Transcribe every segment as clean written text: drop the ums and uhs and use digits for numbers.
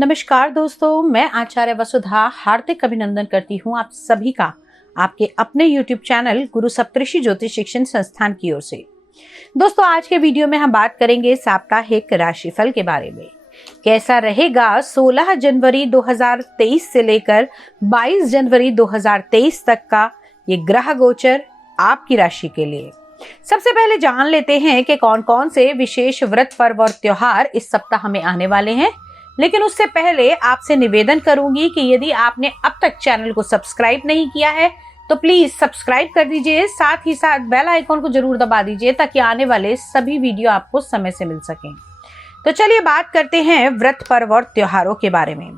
नमस्कार दोस्तों, मैं आचार्य वसुधा हार्दिक अभिनंदन करती हूँ आप सभी का आपके अपने YouTube चैनल गुरु सप्तऋषि ज्योतिष शिक्षण संस्थान की ओर से। दोस्तों, आज के वीडियो में हम बात करेंगे साप्ताहिक राशिफल के बारे में। कैसा रहेगा 16 जनवरी 2023 से लेकर 22 जनवरी 2023 तक का ये ग्रह गोचर आपकी राशि के लिए। सबसे पहले जान लेते हैं कि कौन कौन से विशेष व्रत, पर्व और त्योहार इस सप्ताह में आने वाले हैं। लेकिन उससे पहले आपसे निवेदन करूंगी कि यदि आपने अब तक चैनल को सब्सक्राइब नहीं किया है तो प्लीज सब्सक्राइब कर दीजिए, साथ ही साथ बेल आइकॉन को जरूर दबा दीजिए ताकि आने वाले सभी वीडियो आपको समय से मिल सकें। तो चलिए बात करते हैं व्रत, पर्व और त्योहारों के बारे में।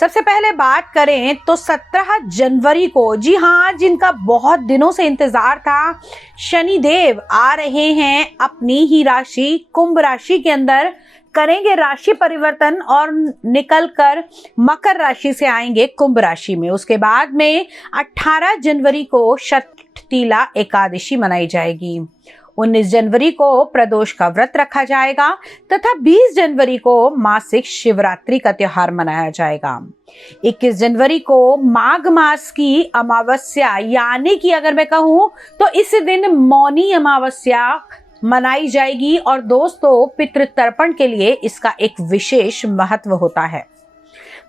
सबसे पहले बात करें तो 17 जनवरी को, जी हाँ, जिनका बहुत दिनों से इंतजार था, शनिदेव आ रहे हैं अपनी ही राशि कुंभ राशि के अंदर, करेंगे राशि परिवर्तन और निकलकर मकर राशि से आएंगे कुंभ राशि में। उसके बाद में 18 जनवरी को शततीला एकादशी मनाई जाएगी। 19 जनवरी को प्रदोष का व्रत रखा जाएगा तथा 20 जनवरी को मासिक शिवरात्रि का त्योहार मनाया जाएगा। 21 जनवरी को माघ मास की अमावस्या, यानी कि अगर मैं कहूं तो इस दिन मौनी अमावस्या मनाई जाएगी और दोस्तों पितृतर्पण के लिए इसका एक विशेष महत्व होता है।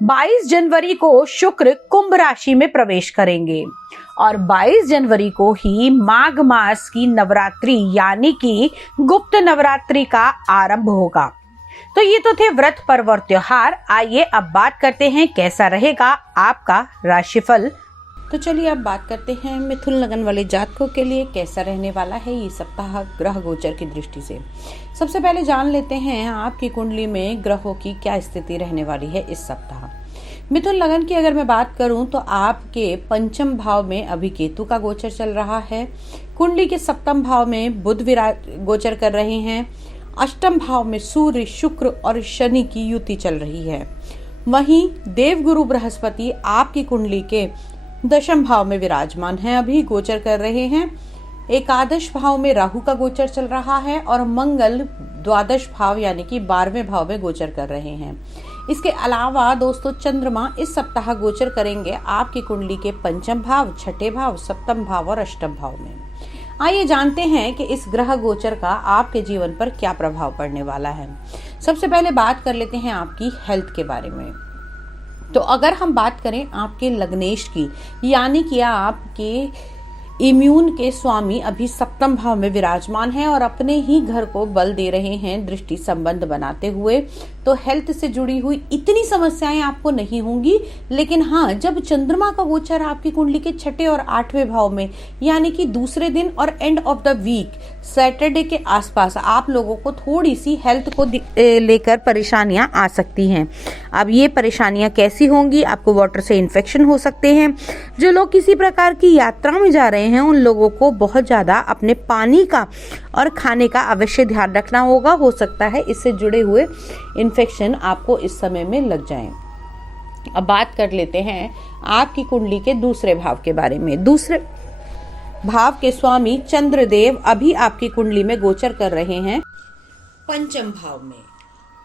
22 जनवरी को शुक्र कुंभ राशि में प्रवेश करेंगे और 22 जनवरी को ही माघ मास की नवरात्रि यानी कि गुप्त नवरात्रि का आरंभ होगा। तो ये तो थे व्रत, पर्व और त्योहार। आइए अब बात करते हैं कैसा रहेगा आपका राशिफल। तो चलिए अब बात करते हैं मिथुन लगन वाले जातकों के लिए कैसा रहने वाला है ये सप्ताह ग्रह गोचर की दृष्टि से। सबसे पहले जान लेते हैं आपकी कुंडली में ग्रहों की क्या स्थिति रहने वाली है इस सप्ताह। मिथुन लगन की अगर मैं बात करूं तो आपके पंचम भाव में अभी केतु का गोचर चल रहा है। कुंडली के सप्तम भाव में बुध गोचर कर रहे हैं। अष्टम भाव में सूर्य, शुक्र और शनि की युति चल रही है। वहीं देवगुरु बृहस्पति आपकी कुंडली के दशम भाव में विराजमान है, अभी गोचर कर रहे हैं। एकादश भाव में राहु का गोचर चल रहा है और मंगल द्वादश भाव यानी कि 12वें भाव में गोचर कर रहे हैं। इसके अलावा दोस्तों चंद्रमा इस सप्ताह गोचर करेंगे आपकी कुंडली के पंचम भाव, छठे भाव, सप्तम भाव और अष्टम भाव में। आइए जानते हैं कि इस ग्रह गोचर का आपके जीवन पर क्या प्रभाव पड़ने वाला है। सबसे पहले बात कर लेते हैं आपकी हेल्थ के बारे में। तो अगर हम बात करें आपके लग्नेश की, यानी कि आपके इम्यून के स्वामी अभी सप्तम भाव में विराजमान है और अपने ही घर को बल दे रहे हैं दृष्टि संबंध बनाते हुए, तो हेल्थ से जुड़ी हुई इतनी समस्याएं आपको नहीं होंगी। लेकिन हाँ, जब चंद्रमा का गोचर आपकी कुंडली के छठे और 8वें भाव में यानी कि दूसरे दिन और end of the week Saturday के आसपास आप लोगों को थोड़ी सी हेल्थ को लेकर परेशानियां आ सकती हैं। अब ये परेशानियां कैसी होंगी? आपको वाटर से इन्फेक्शन हो सकते हैं। जो लोग किसी प्रकार की यात्रा में जा रहे हैं उन लोगों को बहुत ज्यादा अपने पानी का और खाने का अवश्य ध्यान रखना होगा। हो सकता है इससे जुड़े हुए इन्फेक्शन आपको इस समय में लग जाएं। अब बात कर लेते हैं आपकी कुंडली के दूसरे भाव के बारे में। दूसरे भाव के स्वामी चंद्रदेव अभी आपकी कुंडली में गोचर कर रहे हैं पंचम भाव में।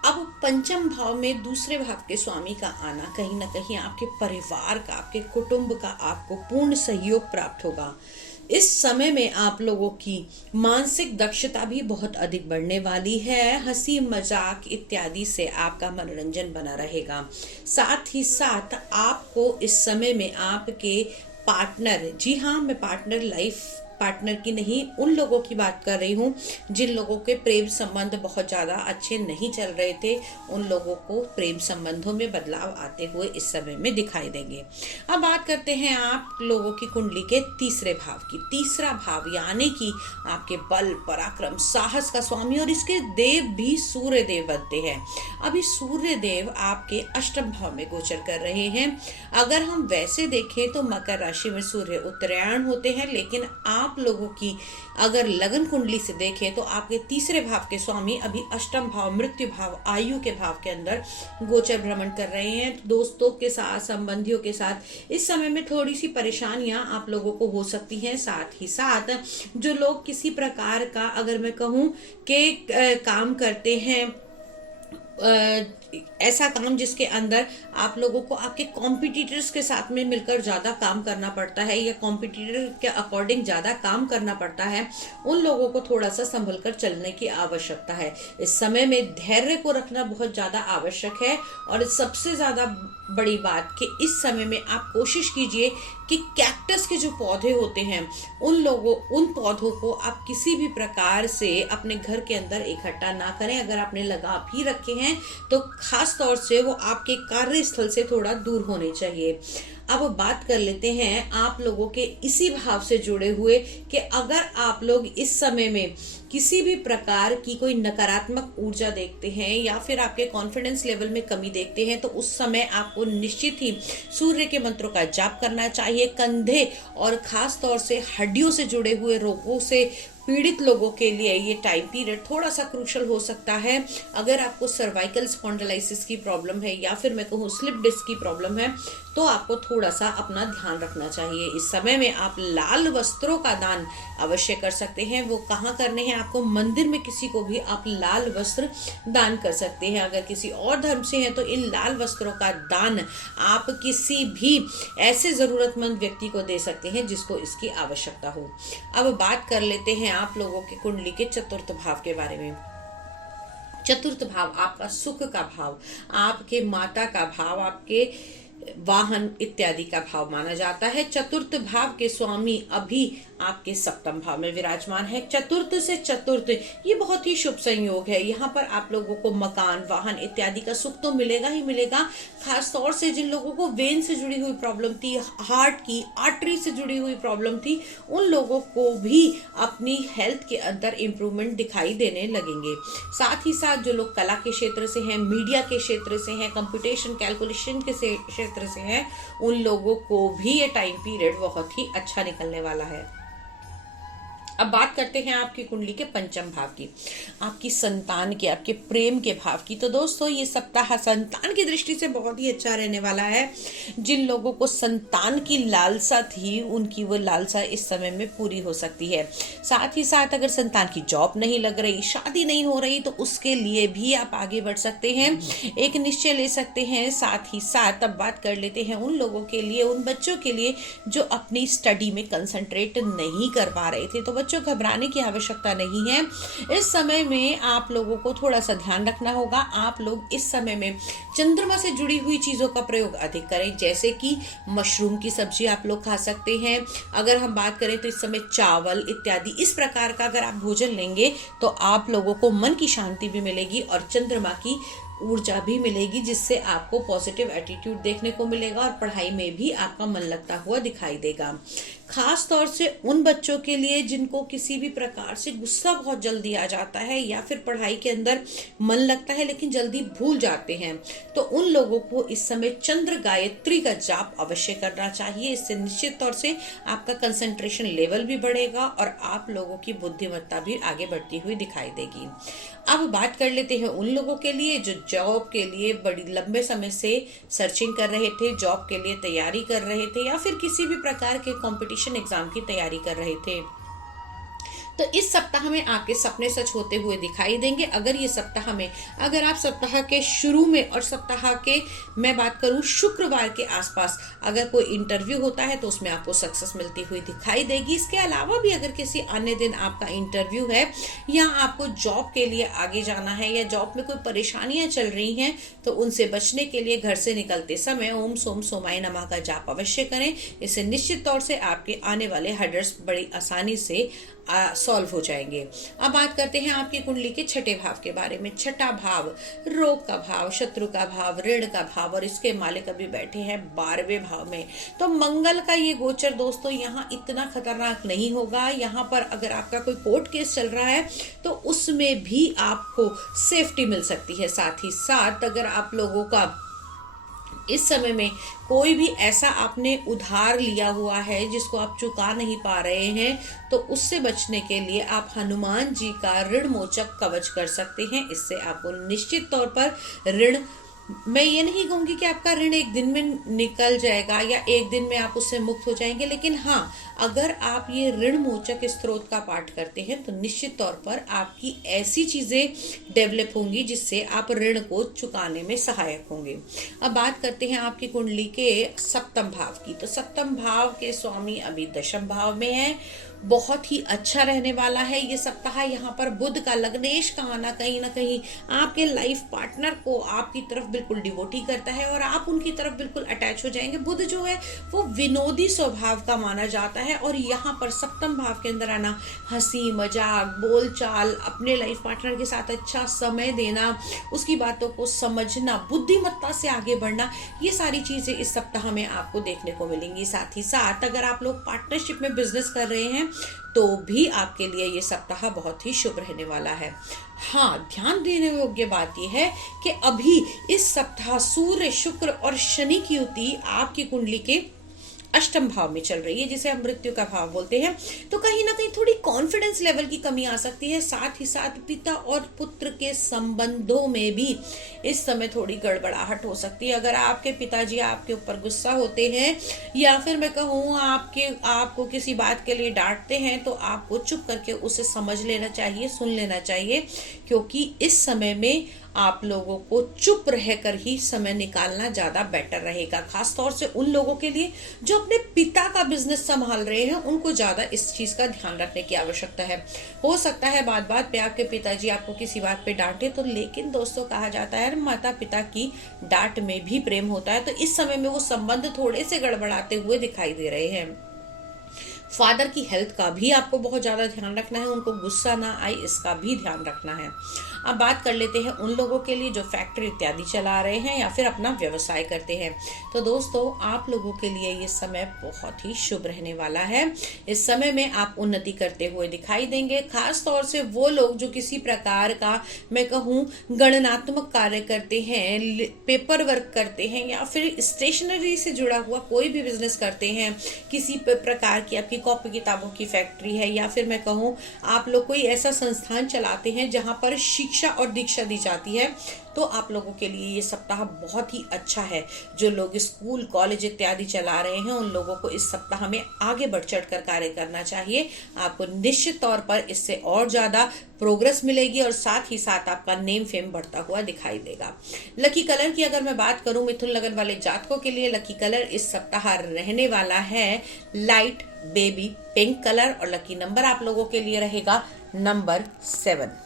अब पंचम भाव में दूसरे भाव के स्वामी का आना कहीं ना कहीं आपके परिवार का, आपके कुटुंब का आपको पूर्ण सहयोग प्राप्त होगा। इस समय में आप लोगों की मानसिक दक्षता भी बहुत अधिक बढ़ने वाली है। हंसी मजाक इत्यादि से आपका मनोरंजन बना रहेगा। साथ ही साथ आपको इस समय में आपके पार्टनर, जी हाँ, मैं पार्टनर लाइफ पार्टनर की नहीं, उन लोगों की बात कर रही हूँ जिन लोगों के प्रेम संबंध बहुत ज़्यादा अच्छे नहीं चल रहे थे, उन लोगों को प्रेम संबंधों में बदलाव आते हुए इस समय में दिखाई देंगे। अब बात करते हैं आप लोगों की कुंडली के तीसरे भाव की। तीसरा भाव यानी कि आपके बल, पराक्रम, साहस का स्वामी और इसके देव भी सूर्य देव बनते हैं। अभी सूर्य देव आपके अष्टम भाव में गोचर कर रहे हैं। अगर हम वैसे देखें तो मकर राशि में सूर्य उत्तरायण होते हैं, लेकिन आप लोगों की अगर लगन कुंडली से देखें तो आपके तीसरे भाव के स्वामी अभी अष्टम भाव, मृत्यु भाव, आयु के भाव के अंदर गोचर भ्रमण कर रहे हैं। दोस्तों के साथ, संबंधियों के साथ इस समय में थोड़ी सी परेशानियां आप लोगों को हो सकती हैं। साथ ही साथ जो लोग किसी प्रकार का, अगर मैं कहूं कि काम करते हैं ऐसा काम जिसके अंदर आप लोगों को आपके कॉम्पिटिटर्स के साथ में मिलकर ज़्यादा काम करना पड़ता है या कॉम्पिटिटर के अकॉर्डिंग ज़्यादा काम करना पड़ता है, उन लोगों को थोड़ा सा संभल कर चलने की आवश्यकता है। इस समय में धैर्य को रखना बहुत ज़्यादा आवश्यक है। और सबसे ज़्यादा बड़ी बात कि इस समय में आप कोशिश कीजिए कि कैक्टस के जो पौधे होते हैं उन पौधों को आप किसी भी प्रकार से अपने घर के अंदर इकट्ठा ना करें। अगर आपने लगा भी रखे हैं तो खास तौर से वो आपके कार्यस्थल से थोड़ा दूर होने चाहिए। अब बात कर लेते हैं आप लोगों के इसी भाव से जुड़े हुए कि अगर आप लोग इस समय में किसी भी प्रकार की कोई नकारात्मक ऊर्जा देखते हैं या फिर आपके कॉन्फिडेंस लेवल में कमी देखते हैं, तो उस समय आपको निश्चित ही सूर्य के मंत्रों का जाप करना चाहिए। कंधे और खास तौर से हड्डियों से जुड़े हुए रोगों से पीड़ित लोगों के लिए ये टाइम पीरियड थोड़ा सा क्रूशल हो सकता है। अगर आपको सर्वाइकल स्पॉन्डिलाइसिस की प्रॉब्लम है या फिर मैं कहूँ स्लिप डिस्क की प्रॉब्लम है, तो आपको थोड़ा सा अपना ध्यान रखना चाहिए। इस समय में आप लाल वस्त्रों का दान अवश्य कर सकते हैं। वो कहाँ करने हैं आपको? मंदिर में किसी को भी आप लाल वस्त्र दान कर सकते हैं। अगर किसी और धर्म से हैं तो इन लाल वस्त्रों का दान आप किसी भी ऐसे जरूरतमंद व्यक्ति को दे सकते हैं जिसको इसकी आवश्यकता हो। अब बात कर लेते हैं आप लोगों की कुंडली के चतुर्थ भाव के बारे में। चतुर्थ भाव आपका सुख का भाव, आपके माता का भाव, आपके वाहन इत्यादि का भाव माना जाता है। चतुर्थ भाव के स्वामी अभी आपके सप्तम भाव में विराजमान है। चतुर्थ से चतुर्थ ये बहुत ही शुभ संयोग है। यहाँ पर आप लोगों को मकान, वाहन इत्यादि का सुख तो मिलेगा ही मिलेगा। खास तौर से जिन लोगों को वेन से जुड़ी हुई प्रॉब्लम थी, हार्ट की आर्टरी से जुड़ी हुई प्रॉब्लम थी, उन लोगों को भी अपनी हेल्थ के अंदर इम्प्रूवमेंट दिखाई देने लगेंगे। साथ ही साथ जो लोग कला के क्षेत्र से हैं, मीडिया के क्षेत्र से हैं, कंप्यूटेशन कैलकुलेशन के क्षेत्र से हैं, उन लोगों को भी ये टाइम पीरियड बहुत ही अच्छा निकलने वाला है। अब बात करते हैं आपकी कुंडली के पंचम भाव की, आपकी संतान के, आपके प्रेम के भाव की। तो दोस्तों ये सप्ताह संतान की दृष्टि से बहुत ही अच्छा रहने वाला है। जिन लोगों को संतान की लालसा थी, उनकी वो लालसा इस समय में पूरी हो सकती है। साथ ही साथ अगर संतान की जॉब नहीं लग रही, शादी नहीं हो रही, तो उसके लिए भी आप आगे बढ़ सकते हैं, एक निश्चय ले सकते हैं। साथ ही साथ अब बात कर लेते हैं उन लोगों के लिए, उन बच्चों के लिए जो अपनी स्टडी में कंसंट्रेट नहीं कर पा रहे थे। तो बच्चों घबराने की आवश्यकता नहीं है। इस समय में आप लोगों को थोड़ा सा ध्यान रखना होगा। आप लोग इस समय में चंद्रमा से जुड़ी हुई चीजों का प्रयोग अधिक करें, जैसे कि मशरूम की सब्जी आप लोग खा सकते हैं। अगर हम बात करें तो इस समय चावल इत्यादि इस प्रकार का अगर आप भोजन लेंगे तो आप लोगों को मन की शांति भी मिलेगी और चंद्रमा की ऊर्जा भी मिलेगी, जिससे आपको पॉजिटिव एटीट्यूड देखने को मिलेगा और पढ़ाई में भी आपका मन लगता हुआ दिखाई देगा। खास तौर से उन बच्चों के लिए जिनको किसी भी प्रकार से गुस्सा बहुत जल्दी आ जाता है या फिर पढ़ाई के अंदर मन लगता है लेकिन जल्दी भूल जाते हैं, तो उन लोगों को इस समय चंद्र गायत्री का जाप अवश्य करना चाहिए। इससे निश्चित तौर से आपका कंसंट्रेशन लेवल भी बढ़ेगा और आप लोगों की बुद्धिमत्ता भी आगे बढ़ती हुई दिखाई देगी। अब बात कर लेते हैं उन लोगों के लिए जो जॉब के लिए बड़ी लंबे समय से सर्चिंग कर रहे थे, जॉब के लिए तैयारी कर रहे थे या फिर किसी भी प्रकार के कंपटीशन एग्जाम की तैयारी कर रहे थे। तो इस सप्ताह में आपके सपने सच होते हुए दिखाई देंगे। अगर ये सप्ताह में, अगर आप सप्ताह के शुरू में और सप्ताह के मैं बात करूं शुक्रवार के आसपास अगर कोई इंटरव्यू होता है तो उसमें आपको सक्सेस मिलती हुई दिखाई देगी। इसके अलावा भी अगर किसी अन्य दिन आपका इंटरव्यू है या आपको जॉब के लिए आगे जाना है या जॉब में कोई परेशानियां चल रही हैं, तो उनसे बचने के लिए घर से निकलते समय ओम सोम सोमाय नमः का जाप अवश्य करें। इससे निश्चित तौर से आपके आने वाले हर्डल्स बड़ी आसानी से सॉल्व हो जाएंगे। अब बात करते हैं आपकी कुंडली के छठे भाव के बारे में। छठा भाव रोग का भाव, शत्रु का भाव, ऋण का भाव और इसके मालिक अभी बैठे हैं 12वें भाव में। तो मंगल का ये गोचर दोस्तों यहाँ इतना खतरनाक नहीं होगा। यहाँ पर अगर आपका कोई कोर्ट केस चल रहा है तो उसमें भी आपको सेफ्टी मिल सकती है। साथ ही साथ अगर आप लोगों का इस समय में कोई भी ऐसा आपने उधार लिया हुआ है जिसको आप चुका नहीं पा रहे हैं, तो उससे बचने के लिए आप हनुमान जी का ऋण मोचक कवच कर सकते हैं। इससे आपको निश्चित तौर पर ऋण मैं ये नहीं कहूंगी कि आपका ऋण एक दिन में निकल जाएगा या एक दिन में आप उससे मुक्त हो जाएंगे, लेकिन हाँ, अगर आप ये ऋण मोचक स्त्रोत का पाठ करते हैं तो निश्चित तौर पर आपकी ऐसी चीजें डेवलप होंगी जिससे आप ऋण को चुकाने में सहायक होंगे। अब बात करते हैं आपकी कुंडली के सप्तम भाव की। तो सप्तम भाव के स्वामी अभी दशम भाव में है। बहुत ही अच्छा रहने वाला है ये सप्ताह। यहाँ पर बुध का लग्नेश का आना कहीं ना कहीं आपके लाइफ पार्टनर को आपकी तरफ बिल्कुल डिवोटी करता है और आप उनकी तरफ बिल्कुल अटैच हो जाएंगे। बुध जो है वो विनोदी स्वभाव का माना जाता है और यहाँ पर सप्तम भाव के अंदर आना, हंसी मजाक, बोलचाल, अपने लाइफ पार्टनर के साथ अच्छा समय देना, उसकी बातों को समझना, बुद्धिमत्ता से आगे बढ़ना, ये सारी चीजें इस सप्ताह में आपको देखने को मिलेंगी। साथ ही साथ अगर आप लोग पार्टनरशिप में बिजनेस कर रहे हैं तो भी आपके लिए ये सप्ताह बहुत ही शुभ रहने वाला है। हाँ, ध्यान देने योग्य बात यह है कि अभी इस सप्ताह सूर्य, शुक्र और शनि की युति आपकी कुंडली के अष्टम भाव में चल रही है, जिसे हम मृत्यु का भाव बोलते हैं। तो कहीं ना कहीं थोड़ी कॉन्फिडेंस लेवल की कमी आ सकती है। साथ ही साथ पिता और पुत्र के संबंधों में भी इस समय थोड़ी गड़बड़ाहट हो सकती है। अगर आपके पिताजी आपके ऊपर गुस्सा होते हैं या फिर मैं कहूँ आपको किसी बात के लिए डांटते हैं तो आपको चुप करके उसे समझ लेना चाहिए, सुन लेना चाहिए, क्योंकि इस समय में आप लोगों को चुप रहकर ही समय निकालना ज्यादा बेटर रहेगा। खासतौर से उन लोगों के लिए जो अपने पिता का बिजनेस संभाल रहे हैं, उनको ज्यादा इस चीज का ध्यान रखने की आवश्यकता है। हो सकता है बात बात पे आपके पिताजी आपको किसी बात पे डांटे तो, लेकिन दोस्तों कहा जाता है माता पिता की डांट में भी प्रेम होता है। तो इस समय में वो संबंध थोड़े से गड़बड़ाते हुए दिखाई दे रहे हैं। फादर की हेल्थ का भी आपको बहुत ज्यादा ध्यान रखना है, उनको गुस्सा ना आए इसका भी ध्यान रखना है। अब बात कर लेते हैं उन लोगों के लिए जो फैक्ट्री इत्यादि चला रहे हैं या फिर अपना व्यवसाय करते हैं। तो दोस्तों आप लोगों के लिए ये समय बहुत ही शुभ रहने वाला है। इस समय में आप उन्नति करते हुए दिखाई देंगे। खास तौर से वो लोग जो किसी प्रकार का मैं कहूँ गणनात्मक कार्य करते हैं, पेपर वर्क करते हैं या फिर स्टेशनरी से जुड़ा हुआ कोई भी बिजनेस करते हैं, किसी प्रकार की आपकी कॉपी किताबों की फैक्ट्री है या फिर मैं कहूँ आप लोग कोई ऐसा संस्थान चलाते हैं जहां पर शिक्षा और दीक्षा दी जाती है, तो आप लोगों के लिए ये सप्ताह बहुत ही अच्छा है। जो लोग स्कूल कॉलेज इत्यादि चला रहे हैं उन लोगों को इस सप्ताह में आगे बढ़ चढ़कर कार्य करना चाहिए। आपको निश्चित तौर पर इससे और ज्यादा प्रोग्रेस मिलेगी और साथ ही साथ आपका नेम फेम बढ़ता हुआ दिखाई देगा। लकी कलर की अगर मैं बात करूं मिथुन लगन वाले जातकों के लिए लकी कलर इस सप्ताह रहने वाला है लाइट बेबी पिंक कलर और लकी नंबर आप लोगों के लिए रहेगा नंबर 7।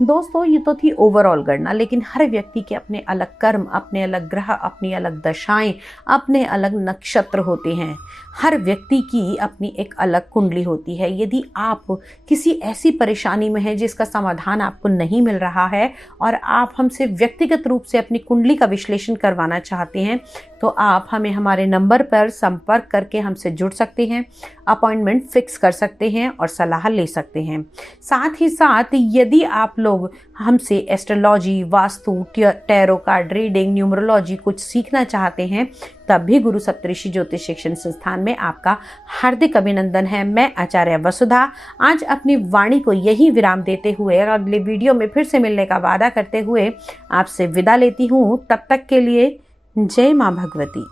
दोस्तों ये तो थी ओवरऑल गणना, लेकिन हर व्यक्ति के अपने अलग कर्म, अपने अलग ग्रह, अपनी अलग दशाएं, अपने अलग नक्षत्र होते हैं। हर व्यक्ति की अपनी एक अलग कुंडली होती है। यदि आप किसी ऐसी परेशानी में हैं जिसका समाधान आपको नहीं मिल रहा है और आप हमसे व्यक्तिगत रूप से अपनी कुंडली का विश्लेषण करवाना चाहते हैं तो आप हमें हमारे नंबर पर संपर्क करके हमसे जुड़ सकते हैं, अपॉइंटमेंट फिक्स कर सकते हैं और सलाह ले सकते हैं। साथ ही साथ यदि आप लोग हमसे astrology, vastu, tarot card reading, numerology कुछ सीखना चाहते हैं तब भी गुरु सप्तऋषि ज्योतिष शिक्षण संस्थान में आपका हार्दिक अभिनंदन है। मैं आचार्य वसुधा आज अपनी वाणी को यही विराम देते हुए अगले वीडियो में फिर से मिलने का वादा करते हुए आपसे विदा लेती हूँ। तब तक के लिए जय माँ भगवती।